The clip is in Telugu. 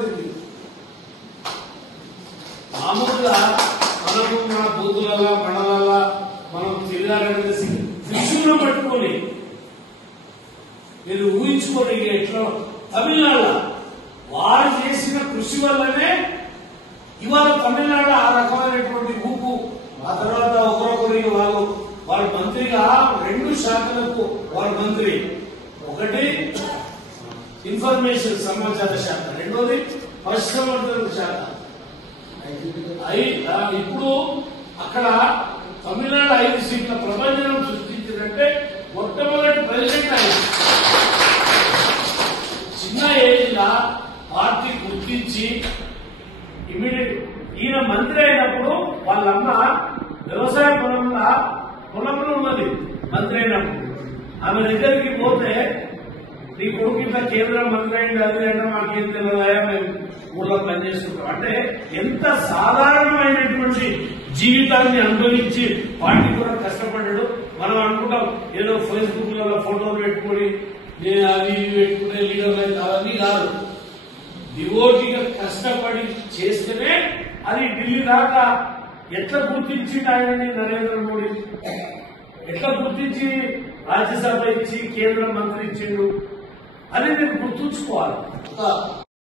తిరిగి మామూలుగా మనము మన బూతులలో మండలాల మనం తిరగాలనేది శిష్యులను పట్టుకొని మీరు ఊహించుకొని ఎట్లా తమిళనాడు వారు చేసిన కృషి వల్లనే ఇవాళ తమిళనాడు ఆ రకమైనటువంటి ఊపు. ఆ తర్వాత ఒకరొకరికి వాళ్ళ మంత్రిగా 2 శాఖలకు వాళ్ళ మంత్రి, ఒకటి ఇన్ఫర్మేషన్ సమాచార శాఖ, రెండోది పరిశ్రమల శాఖ. ఇప్పుడు అక్కడ తమిళనాడు 5 సీట్ల ప్రపంచం సృష్టించిందంటే మొట్టమొదటి ప్రెసిడెంట్ ఆయన. చిన్న ఏజ్ లా పార్టీ గుర్తించి ఇమీడియట్ ఈయన మంత్రి అయినప్పుడు వాళ్ళమ్మ వ్యవసాయ పొలంలో ఉన్నది. మంత్రి అయినప్పుడు ఆమె దగ్గరికి పోతే నీ కొడుకు ఇట్లా కేంద్ర మంత్రి అయింది అది అంటే మాకేం తెలియదా మేము ఊళ్ళో పనిచేసుకుంటాం అంటే ఎంత సాధారణమైనటువంటి జీవితాన్ని అనుభవించి పార్టీ కూడా కష్టపడ్డాడు. మనం అనుకుంటాం ఏదో ఫేస్బుక్ లలో ఫోటోలు పెట్టుకుని అవి పెట్టుకునే లీడర్లు అయితే అవన్నీ కాదు. డివోటీగా కష్టపడి చేస్తేనే అది ఢిల్లీ దాకా ఎట్లా గుర్తించింది ఆయనని నరేంద్ర మోడీ, ఎట్లా గుర్తించి రాజ్యసభ ఇచ్చి కేంద్ర మంత్రి ఇచ్చిండు అని మీరు గుర్తుంచుకోవాలి.